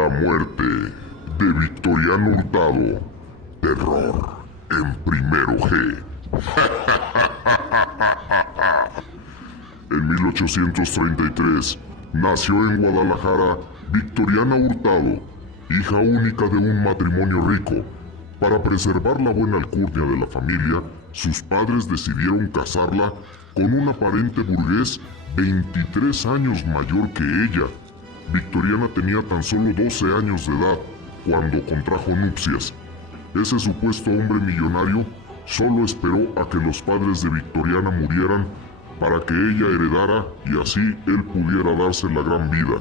La muerte de Victoriano Hurtado. Terror en primero G. En 1833 nació en Guadalajara Victoriana Hurtado, hija única de un matrimonio rico. Para preservar la buena alcurnia de la familia, sus padres decidieron casarla con un aparente burgués 23 años mayor que ella. Victoriana tenía tan solo 12 años de edad cuando contrajo nupcias. Ese supuesto hombre millonario solo esperó a que los padres de Victoriana murieran para que ella heredara y así él pudiera darse la gran vida.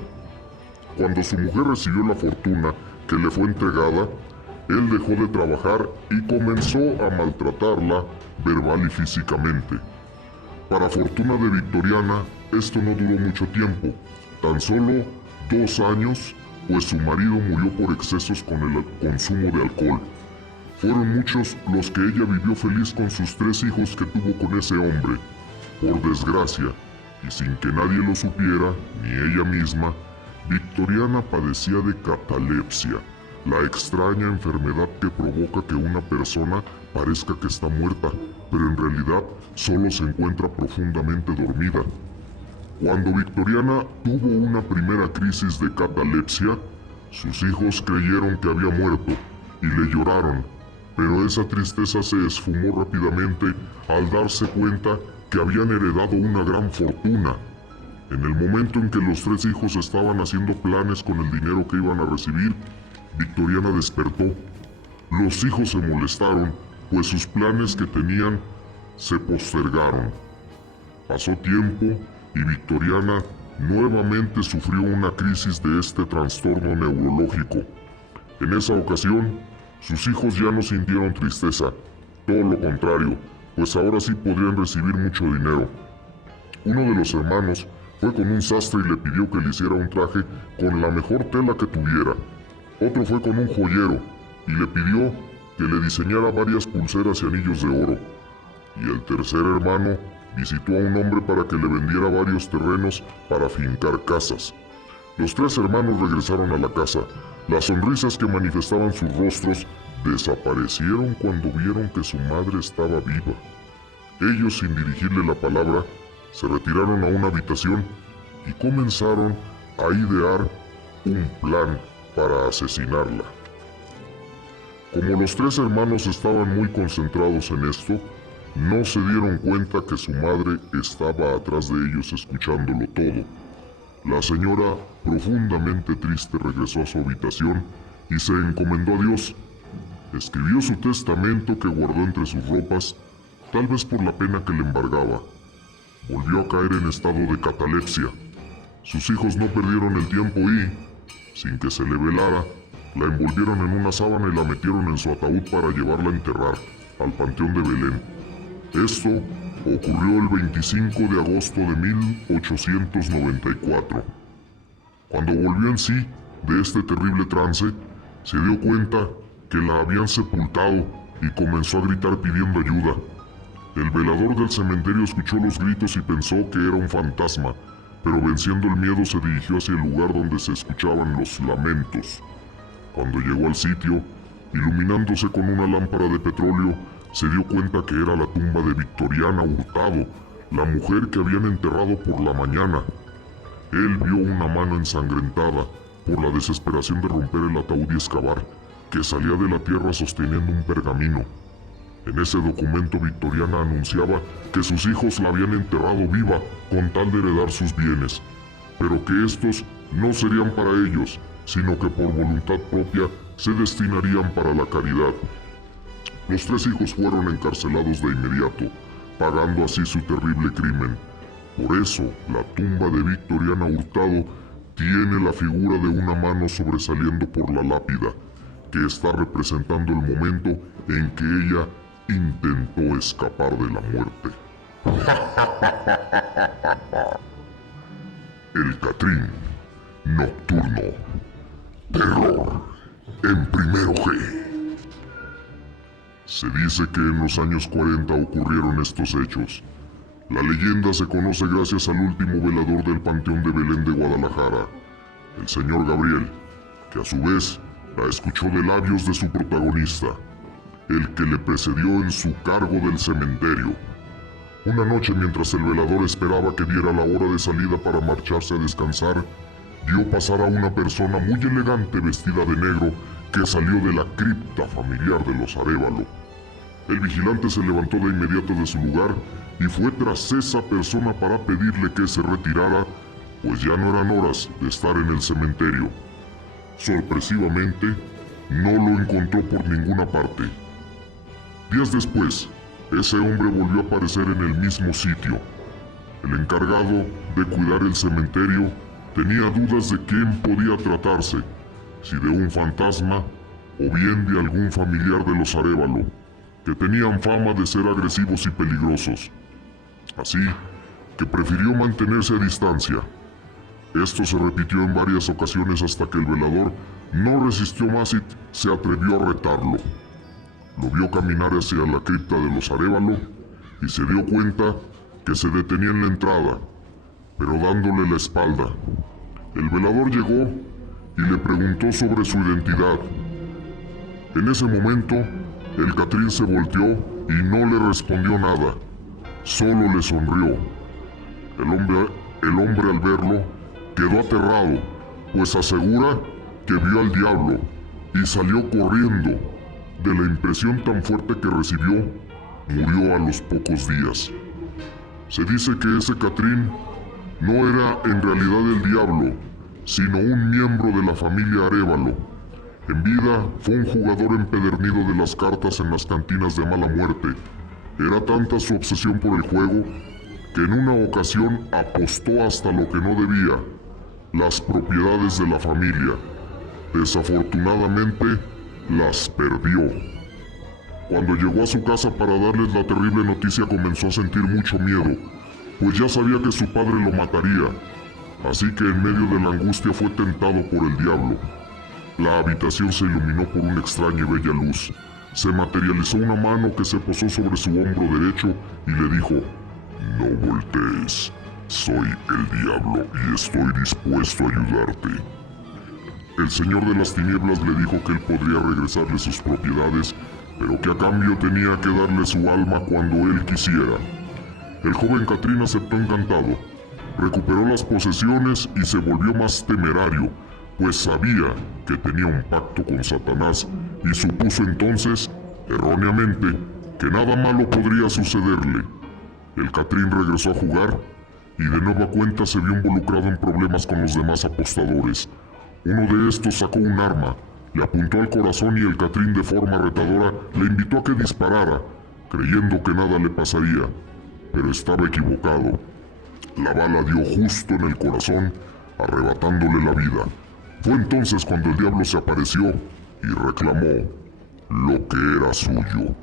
Cuando su mujer recibió la fortuna que le fue entregada, él dejó de trabajar y comenzó a maltratarla verbal y físicamente. Para fortuna de Victoriana, esto no duró mucho tiempo, tan solo 2 años, pues su marido murió por excesos con el consumo de alcohol. Fueron muchos los que ella vivió feliz con sus 3 hijos que tuvo con ese hombre. Por desgracia, y sin que nadie lo supiera, ni ella misma, Victoriana padecía de catalepsia, la extraña enfermedad que provoca que una persona parezca que está muerta, pero en realidad solo se encuentra profundamente dormida. Cuando Victoriana tuvo una primera crisis de catalepsia, sus hijos creyeron que había muerto y le lloraron, pero esa tristeza se esfumó rápidamente al darse cuenta que habían heredado una gran fortuna. En el momento en que los 3 hijos estaban haciendo planes con el dinero que iban a recibir, Victoriana despertó. Los hijos se molestaron, pues sus planes que tenían se postergaron. Pasó tiempo y Victoriana nuevamente sufrió una crisis de este trastorno neurológico. En esa ocasión, sus hijos ya no sintieron tristeza, todo lo contrario, pues ahora sí podrían recibir mucho dinero. Uno de los hermanos fue con un sastre y le pidió que le hiciera un traje con la mejor tela que tuviera. Otro fue con un joyero y le pidió que le diseñara varias pulseras y anillos de oro. Y el tercer hermano visitó a un hombre para que le vendiera varios terrenos para fincar casas. Los 3 hermanos regresaron a la casa. Las sonrisas que manifestaban sus rostros desaparecieron cuando vieron que su madre estaba viva. Ellos, sin dirigirle la palabra, se retiraron a una habitación y comenzaron a idear un plan para asesinarla. Como los 3 hermanos estaban muy concentrados en esto, no se dieron cuenta que su madre estaba atrás de ellos escuchándolo todo. La señora, profundamente triste, regresó a su habitación y se encomendó a Dios. Escribió su testamento que guardó entre sus ropas, tal vez por la pena que le embargaba. Volvió a caer en estado de catalepsia. Sus hijos no perdieron el tiempo y, sin que se le velara, la envolvieron en una sábana y la metieron en su ataúd para llevarla a enterrar al Panteón de Belén. Esto ocurrió el 25 de agosto de 1894. Cuando volvió en sí de este terrible trance, se dio cuenta que la habían sepultado y comenzó a gritar pidiendo ayuda. El velador del cementerio escuchó los gritos y pensó que era un fantasma, pero venciendo el miedo se dirigió hacia el lugar donde se escuchaban los lamentos. Cuando llegó al sitio, iluminándose con una lámpara de petróleo, se dio cuenta que era la tumba de Victoriana Hurtado, la mujer que habían enterrado por la mañana. Él vio una mano ensangrentada por la desesperación de romper el ataúd y excavar, que salía de la tierra sosteniendo un pergamino. En ese documento Victoriana anunciaba que sus hijos la habían enterrado viva con tal de heredar sus bienes, pero que estos no serían para ellos, sino que por voluntad propia se destinarían para la caridad. Los 3 hijos fueron encarcelados de inmediato, pagando así su terrible crimen. Por eso, la tumba de Victoriana Hurtado tiene la figura de una mano sobresaliendo por la lápida, que está representando el momento en que ella intentó escapar de la muerte. El Catrín Nocturno. Terror en primero G. Se dice que en los años 40 ocurrieron estos hechos. La leyenda se conoce gracias al último velador del Panteón de Belén de Guadalajara, el señor Gabriel. que a su vez la escuchó de labios de su protagonista, el que le precedió en su cargo del cementerio. Una noche, mientras el velador esperaba que diera la hora de salida para marcharse a descansar, vio pasar a una persona muy elegante vestida de negro que salió de la cripta familiar de los Arévalo. El vigilante se levantó de inmediato de su lugar y fue tras esa persona para pedirle que se retirara, pues ya no eran horas de estar en el cementerio. Sorpresivamente, no lo encontró por ninguna parte. Días después, ese hombre volvió a aparecer en el mismo sitio. El encargado de cuidar el cementerio tenía dudas de quién podía tratarse, si de un fantasma o bien de algún familiar de los Arévalo, que tenían fama de ser agresivos y peligrosos. Así que prefirió mantenerse a distancia. Esto se repitió en varias ocasiones hasta que el velador no resistió más y se atrevió a retarlo. Lo vio caminar hacia la cripta de los Arévalo y se dio cuenta que se detenía en la entrada, pero dándole la espalda. El velador llegó y le preguntó sobre su identidad. En ese momento, el Catrín se volteó y no le respondió nada, solo le sonrió. El hombre al verlo quedó aterrado, pues asegura que vio al diablo y salió corriendo. De la impresión tan fuerte que recibió, murió a los pocos días. Se dice que ese Catrín no era en realidad el diablo, sino un miembro de la familia Arévalo. En vida fue un jugador empedernido de las cartas en las cantinas de mala muerte. Era tanta su obsesión por el juego que en una ocasión apostó hasta lo que no debía, las propiedades de la familia. Desafortunadamente, las perdió. Cuando llegó a su casa para darles la terrible noticia, comenzó a sentir mucho miedo, pues ya sabía que su padre lo mataría. Así que en medio de la angustia fue tentado por el diablo. La habitación se iluminó por una extraña y bella luz. Se materializó una mano que se posó sobre su hombro derecho y le dijo: «No voltees, soy el diablo y estoy dispuesto a ayudarte». El señor de las tinieblas le dijo que él podría regresarle sus propiedades, pero que a cambio tenía que darle su alma cuando él quisiera. El joven Catrín aceptó encantado. Recuperó las posesiones y se volvió más temerario, pues sabía que tenía un pacto con Satanás y supuso entonces, erróneamente, que nada malo podría sucederle. El Catrín regresó a jugar y de nueva cuenta se vio involucrado en problemas con los demás apostadores. Uno de estos sacó un arma, le apuntó al corazón y el Catrín de forma retadora le invitó a que disparara, creyendo que nada le pasaría, pero estaba equivocado. La bala dio justo en el corazón, arrebatándole la vida. Fue entonces cuando el diablo se apareció y reclamó lo que era suyo.